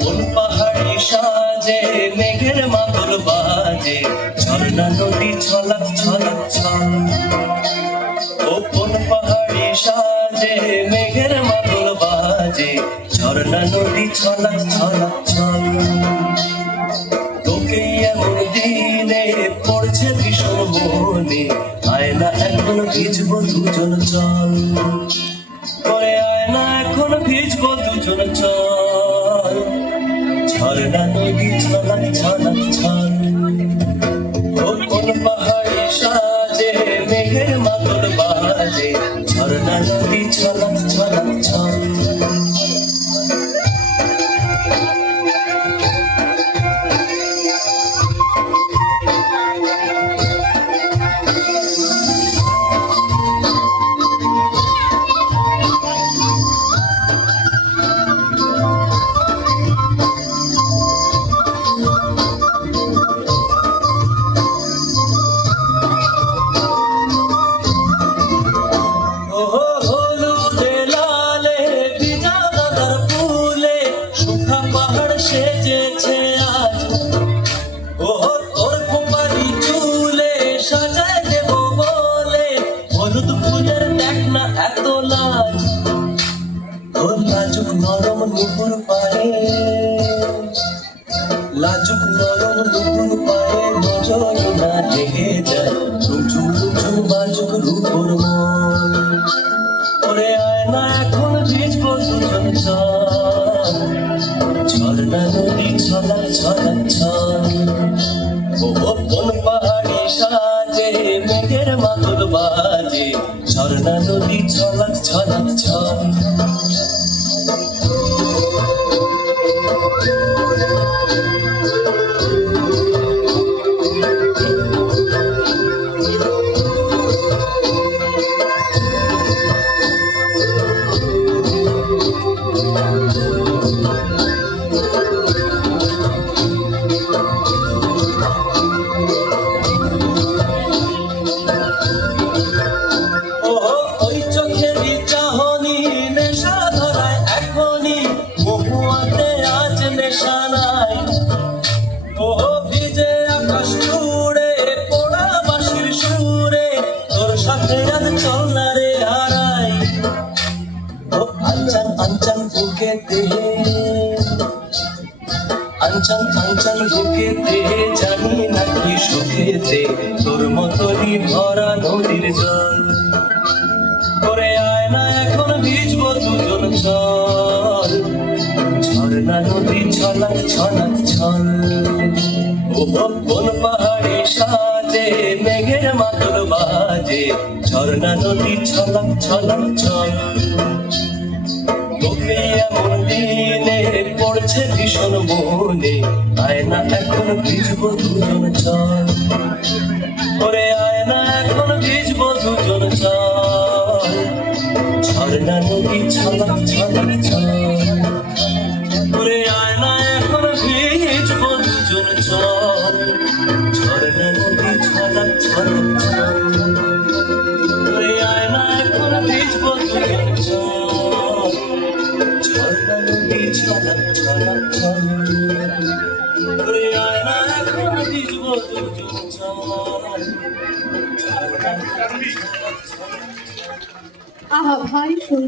কোন পাহাড়ি সাজে মেঘের মাদল বাজে, ঝর্ণা নদী ছলাক ছলাক ছল। ও কোন পাহাড়ি সাজে মেঘের মাদল বাজে, ঝর্ণা নদী ছলাক ছলাক ছল। তোকে এমন দিনে পড়ছে ভীষণ মনে, আয় না এখন ভিজবো দুজন চল। করে আয় না এখন ভিজবো দুজন চল, ঝর্ণা নদী ছলাক ছলাক ছল। ও কোন পাহাড়ি সাজে মেঘের মাদল বাজে, ঝর্ণা নদী ছলাক ছলাক ছল। সেজেছে আজ ও তোর কুমারী চুলে সাজায় দেব বলে, হলুদ ফুলের দেখ না এত লাজ। তোর লাজুক নরম নুপুর পায়ে, লাজুক নরম নুপুর পায়ে নজর না লেগে যায়, রুঝু রুঝু বাজুক রূপর মন। ওরে আয় না এখন ভিজবো দুজন চল, ঝর্ণা নদী ছলাক ছলাক ছল। ও কোন পাহাড়ি সাজে মেঘের মাদল বাজে, ঝর্ণা নদী ছলাক ছলাক ছল। আঞ্চল বুকেতে আঞ্চল আঞ্চল বুকেতে জানি নাকি সুখেতে, তোর মতনই ভরা নদীর জল। করে আয় না এখন ভিজবো দুজন চল, ঝর্ণা নদী ছলাক ছলাক ছল। ও কোন পাহাড়ি সাজে মেঘের মাদল বাজে, ঝর্ণা নদী ছলাক ছলাক ছল। তোকে এমন দিনে পড়ছে ভীষণ মনে, আয় না এখন ভিজবো দুজন চল। ওরে আয় না এখন ভিজবো দুজন চল, ঝর্ণা নদী ছলাক ছলাক ছল। ওরে আয় না এখন ভিজবো দুজন চল, ঝর্ণা নদী ছলাক ছলাক ছল। ওরে আয় না এখন ভিজবো দুজন চল, ঝর্ণা নদী ছলাক ছলাক ছল। ওরে আয় না এখন ভিজবো দুজন চল, ঝর্ণা নদী ছলাক ছলাক ছল। আহা ভাই।